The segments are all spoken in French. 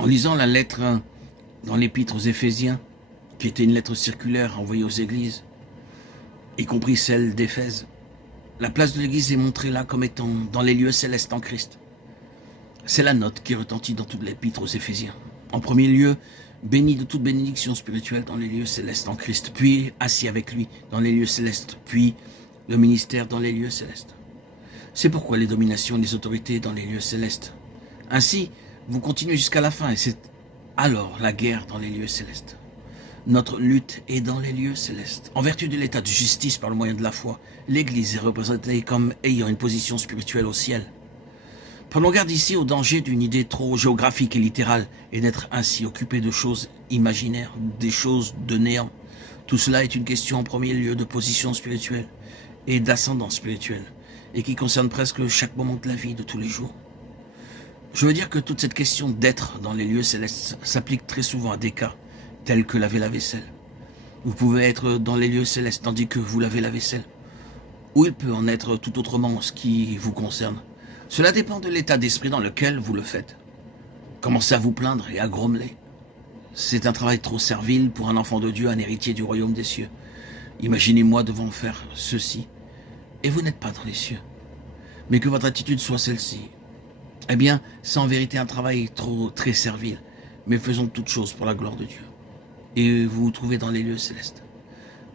En lisant la lettre dans l'épître aux Éphésiens, qui était une lettre circulaire envoyée aux églises, y compris celle d'Éphèse, la place de l'église est montrée là comme étant dans les lieux célestes en Christ. C'est la note qui retentit dans toute l'épître aux Éphésiens. En premier lieu, béni de toute bénédiction spirituelle dans les lieux célestes en Christ, puis assis avec lui dans les lieux célestes, puis le ministère dans les lieux célestes. C'est pourquoi les dominations et les autorités dans les lieux célestes. Ainsi, vous continuez jusqu'à la fin, et c'est alors la guerre dans les lieux célestes. Notre lutte est dans les lieux célestes. En vertu de l'état de justice par le moyen de la foi, l'Église est représentée comme ayant une position spirituelle au ciel. Prenons garde ici au danger d'une idée trop géographique et littérale et d'être ainsi occupé de choses imaginaires, des choses de néant. Tout cela est une question en premier lieu de position spirituelle et d'ascendance spirituelle et qui concerne presque chaque moment de la vie de tous les jours. Je veux dire que toute cette question d'être dans les lieux célestes s'applique très souvent à des cas tels que laver la vaisselle. Vous pouvez être dans les lieux célestes tandis que vous lavez la vaisselle. Ou il peut en être tout autrement en ce qui vous concerne. Cela dépend de l'état d'esprit dans lequel vous le faites. Commencez à vous plaindre et à grommeler. C'est un travail trop servile pour un enfant de Dieu, un héritier du royaume des cieux. Imaginez-moi devant faire ceci, et vous n'êtes pas dans les cieux. Mais que votre attitude soit celle-ci. Eh bien, c'est en vérité un travail très servile, mais faisons toutes choses pour la gloire de Dieu. Et vous vous trouvez dans les lieux célestes.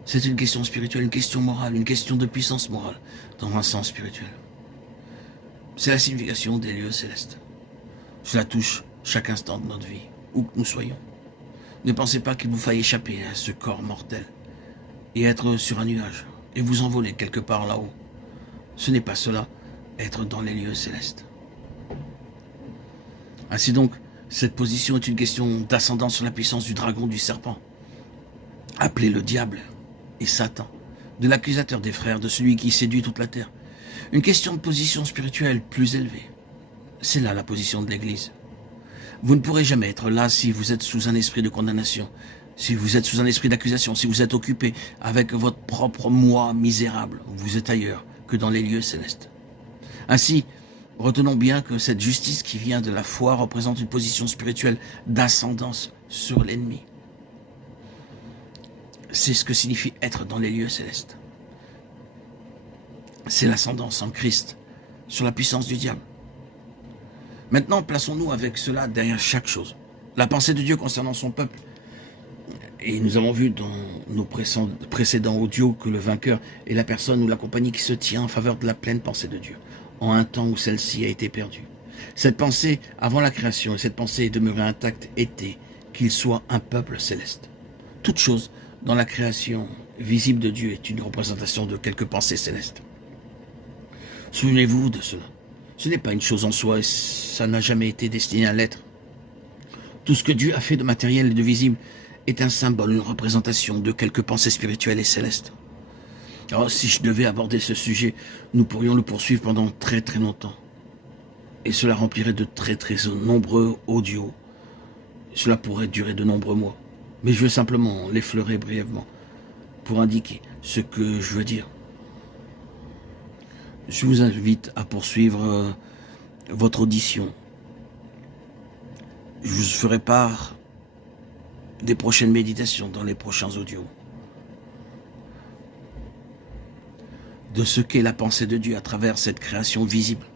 C'est une question spirituelle, une question morale, une question de puissance morale, dans un sens spirituel. C'est la signification des lieux célestes. Cela touche chaque instant de notre vie, où que nous soyons. Ne pensez pas qu'il vous faille échapper à ce corps mortel et être sur un nuage et vous envoler quelque part là-haut. Ce n'est pas cela, être dans les lieux célestes. Ainsi donc, cette position est une question d'ascendant sur la puissance du dragon, du serpent, appelé le diable et Satan, de l'accusateur des frères, de celui qui séduit toute la terre. Une question de position spirituelle plus élevée. C'est là la position de l'Église. Vous ne pourrez jamais être là si vous êtes sous un esprit de condamnation, si vous êtes sous un esprit d'accusation, si vous êtes occupé avec votre propre moi misérable. Vous êtes ailleurs que dans les lieux célestes. Ainsi, retenons bien que cette justice qui vient de la foi représente une position spirituelle d'ascendance sur l'ennemi. C'est ce que signifie être dans les lieux célestes. C'est l'ascendance en Christ sur la puissance du diable. Maintenant, plaçons-nous avec cela derrière chaque chose. La pensée de Dieu concernant son peuple. Et nous avons vu dans nos précédents audios que le vainqueur est la personne ou la compagnie qui se tient en faveur de la pleine pensée de Dieu, en un temps où celle-ci a été perdue. Cette pensée, avant la création, et cette pensée demeurée intacte, était qu'il soit un peuple céleste. Toute chose dans la création visible de Dieu est une représentation de quelque pensée céleste. Souvenez-vous de cela. Ce n'est pas une chose en soi et ça n'a jamais été destiné à l'être. Tout ce que Dieu a fait de matériel et de visible est un symbole, une représentation de quelque pensée spirituelle et céleste. Alors, si je devais aborder ce sujet, nous pourrions le poursuivre pendant très très longtemps. Et cela remplirait de très très nombreux audios. Cela pourrait durer de nombreux mois. Mais je veux simplement l'effleurer brièvement pour indiquer ce que je veux dire. Je vous invite à poursuivre votre audition. Je vous ferai part des prochaines méditations dans les prochains audios. De ce qu'est la pensée de Dieu à travers cette création visible.